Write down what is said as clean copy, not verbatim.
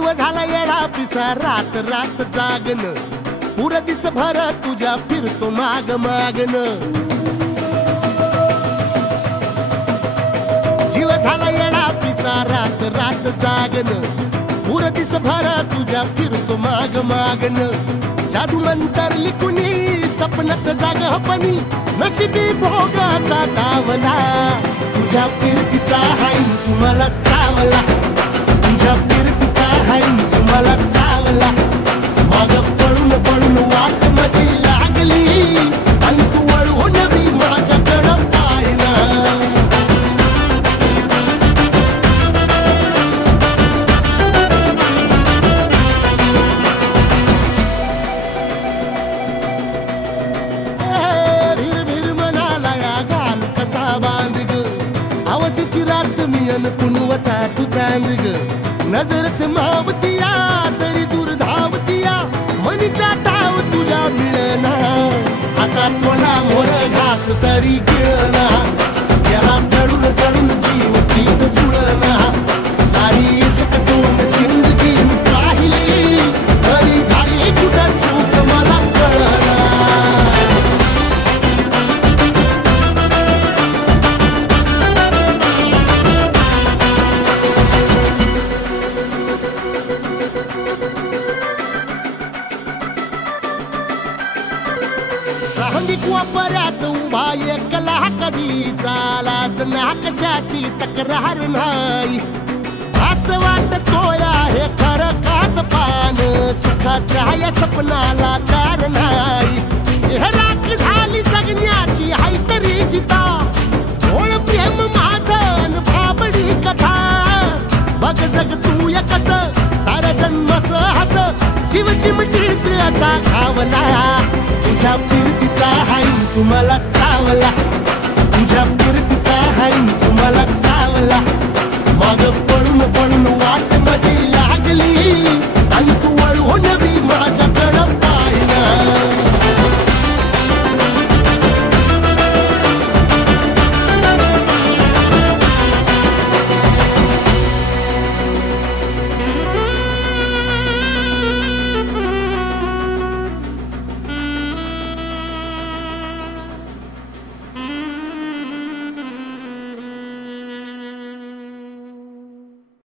जीव झाला येडा पिसा रात रात जागन पुर दिस भर तुझ्या फिरतो माग मागन जीव झाला येडा पिसा रात रात जागन पुर दिस भर तुझ्या फिरतो माग मागन जादू मंतरली कुणी सपनात जाग हपणी नशिबी भोगाचा डावला तुझ्या फिरतीचा हाईच मला चावला तुझ्या फिरतीचा हाईच मला चावला माग पळून पळून वाट माझी लागली आणि तू वळून मी माझ्याकडं पाहिला भीर भीर मनाला या घाल कसा बांध ग आवसीची रात मी अन पुनवचा तू चांद ग नजरत मावतिया तरी दूर धावतिया मनीचा टाव तुझ्या मिळना आता थोडा मोर घास तरी गिळना त्याला चढून चढून जीव तीत जुळना सारी सकटून जिंदगी पाहिली तरी झाली कुठं चूक मला कळना सांगिक वापऱ्यात उभा एकला कधी चालाच ना कशाची तक्रार नाही असं वाटतोय हे खरं काच पान सुखाच्या या सपनाला कार नाही हे राख झाली जगण्याची हाय तरी जिता ओळ प्रेम माझं भाबडी कथा बघ जग तू या कस साऱ्या जन्माचं हस जीव चिमटीत असा खावला तुझ्या फिरतीचा हाईच मला चावला तुझ्या फिरतीचा हाईच मला चावला माग पळून पळून वाट माझी लागली आणि तू वळून मी